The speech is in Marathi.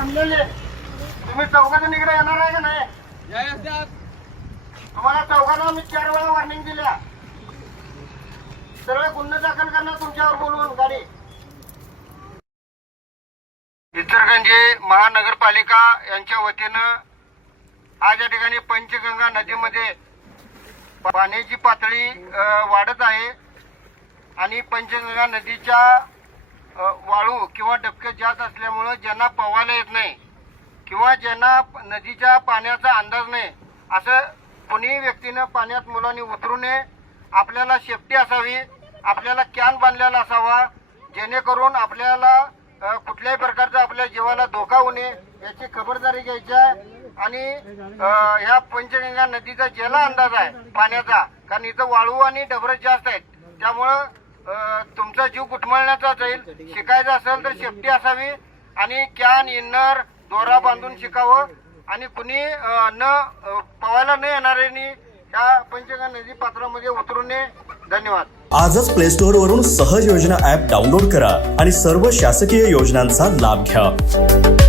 थांबलेले तुम्ही चौघाजण इकडे येणार आहे का नाही? तुम्हाला चौघांना मी 4 वेळा वॉर्निंग दिल्या. सर्व गुन्हे दाखल करणार तुमच्यावर बोलवून गाडी. इचलकरंजी महानगरपालिका यांच्या वतीनं आज या ठिकाणी पंचगंगा नदीमध्ये पाण्याची पातळी वाढत आहे आणि पंचगंगा नदीच्या वाळू किंवा डबके जास्त असल्यामुळे ज्यांना पोहायला येत नाही किंवा ज्यांना नदीच्या पाण्याचा अंदाज नाही असं कोणी व्यक्तीनं पाण्यात मुलांनी उतरू नये. आपल्याला सेफ्टी असावी, आपल्याला कॅन बांधलेला असावा जेणेकरून आपल्याला कुठल्याही प्रकारचा आपल्या जीवाला धोका होऊ नये याची खबरदारी घ्यायची आहे. आणि ह्या पंचगंगा नदीचा ज्याला अंदाज आहे पाण्याचा, कारण इथं वाळू आणि डबरं जास्त आहेत, त्यामुळं तुमचा जीव गुटमळण्याचा जाईल. शिकायचं असेल तर सेफ्टी असावी आणि कॅन इन्नर दोरा बांधून शिकावं आणि कुणी पोहायला न येणाऱ्यांनी या पंचगंगा नदी पात्रामध्ये उतरू नये. धन्यवाद. आजच प्ले स्टोअर वरून सहज योजना ऍप डाउनलोड करा आणि सर्व शासकीय योजनांचा लाभ घ्या.